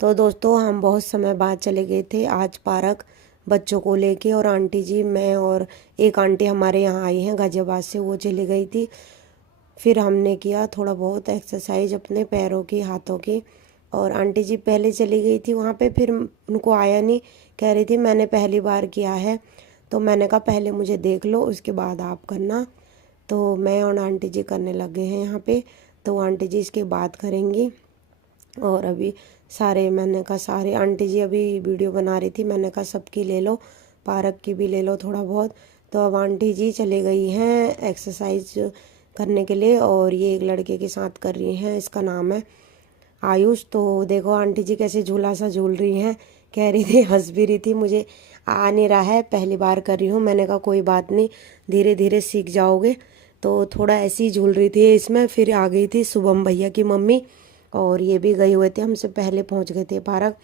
तो दोस्तों हम बहुत समय बाद चले गए थे आज पार्क बच्चों को लेके, और आंटी जी, मैं और एक आंटी हमारे यहाँ आई हैं गाजियाबाद से, वो चली गई थी। फिर हमने किया थोड़ा बहुत एक्सरसाइज अपने पैरों की, हाथों की। और आंटी जी पहले चली गई थी वहाँ पे, फिर उनको आया नहीं, कह रही थी मैंने पहली बार किया है। तो मैंने कहा पहले मुझे देख लो उसके बाद आप करना। तो मैं और आंटी जी करने लगे हैं यहाँ पे। तो आंटी जी इसके बाद करेंगी। और अभी सारे, मैंने कहा सारे, आंटी जी अभी वीडियो बना रही थी, मैंने कहा सबकी ले लो, पार्क की भी ले लो थोड़ा बहुत। तो अब आंटी जी चले गई हैं एक्सरसाइज करने के लिए, और ये एक लड़के के साथ कर रही हैं, इसका नाम है आयुष। तो देखो आंटी जी कैसे झूला सा झूल रही हैं, कह रही थी, हंस भी रही थी, मुझे आ नहीं रहा है, पहली बार कर रही हूँ। मैंने कहा कोई बात नहीं, धीरे धीरे सीख जाओगे। तो थोड़ा ऐसे ही झूल रही थी इसमें। फिर आ गई थी शुभम भैया की मम्मी, और ये भी गए हुए थे, हमसे पहले पहुंच गए थे पार्क।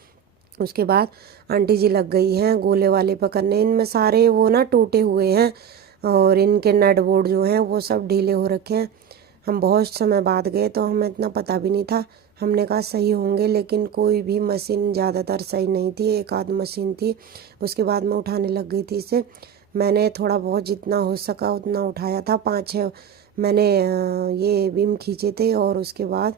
उसके बाद आंटी जी लग गई हैं गोले वाले पकड़ने। इनमें सारे वो ना टूटे हुए हैं, और इनके नट बोर्ड जो हैं वो सब ढीले हो रखे हैं। हम बहुत समय बाद गए तो हमें इतना पता भी नहीं था। हमने कहा सही होंगे, लेकिन कोई भी मशीन ज़्यादातर सही नहीं थी, एक आध मशीन थी। उसके बाद मैं उठाने लग गई थी इसे। मैंने थोड़ा बहुत जितना हो सका उतना उठाया था, 5-6 मैंने ये बीम खींचे थे। और उसके बाद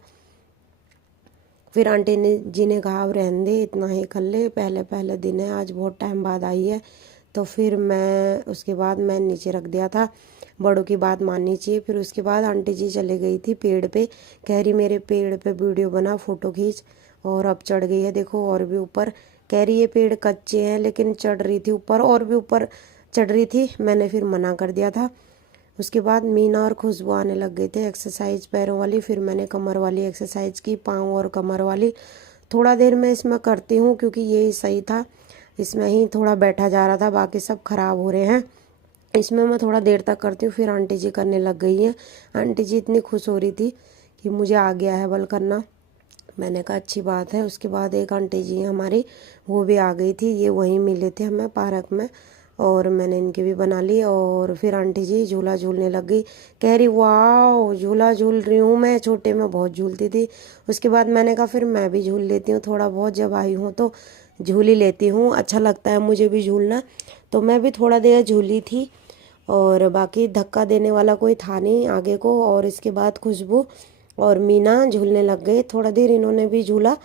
फिर आंटी ने जी ने कहा अब रहने दे, इतना ही कर ले, पहले पहले दिन है, आज बहुत टाइम बाद आई है। तो फिर मैं उसके बाद मैं नीचे रख दिया था, बड़ों की बात माननी चाहिए। फिर उसके बाद आंटी जी चले गई थी पेड़ पे, कह रही मेरे पेड़ पे वीडियो बना, फ़ोटो खींच। और अब चढ़ गई है देखो, और भी ऊपर। कह रही ये पेड़ कच्चे हैं, लेकिन चढ़ रही थी ऊपर, और भी ऊपर चढ़ रही थी। मैंने फिर मना कर दिया था। उसके बाद मीना और खुशबू आने लग गए थे, एक्सरसाइज पैरों वाली। फिर मैंने कमर वाली एक्सरसाइज की, पाँव और कमर वाली। थोड़ा देर मैं इसमें करती हूँ क्योंकि यही सही था, इसमें ही थोड़ा बैठा जा रहा था, बाकी सब खराब हो रहे हैं। इसमें मैं थोड़ा देर तक करती हूँ, फिर आंटी जी करने लग गई हैं। आंटी जी इतनी खुश हो रही थी कि मुझे आ गया है बल करना। मैंने कहा अच्छी बात है। उसके बाद एक आंटी जी हमारी, वो भी आ गई थी, ये वहीं मिले थे हमें पार्क में, और मैंने इनकी भी बना ली। और फिर आंटी जी झूला झूलने लग गई, कह रही वाह झूला झूल रही हूँ मैं, छोटे में बहुत झूलती थी। उसके बाद मैंने कहा फिर मैं भी झूल लेती हूँ थोड़ा बहुत, जब आई हूँ तो झूल ही लेती हूँ, अच्छा लगता है मुझे भी झूलना। तो मैं भी थोड़ा देर झूली थी, और बाकी धक्का देने वाला कोई था नहीं आगे को। और इसके बाद खुशबू और मीना झूलने लग गए, थोड़ा देर इन्होंने भी झूला,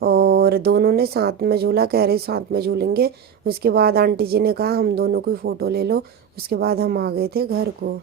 और दोनों ने साथ में झूला, कह रहे साथ में झूलेंगे। उसके बाद आंटी जी ने कहा हम दोनों की फ़ोटो ले लो। उसके बाद हम आ गए थे घर को।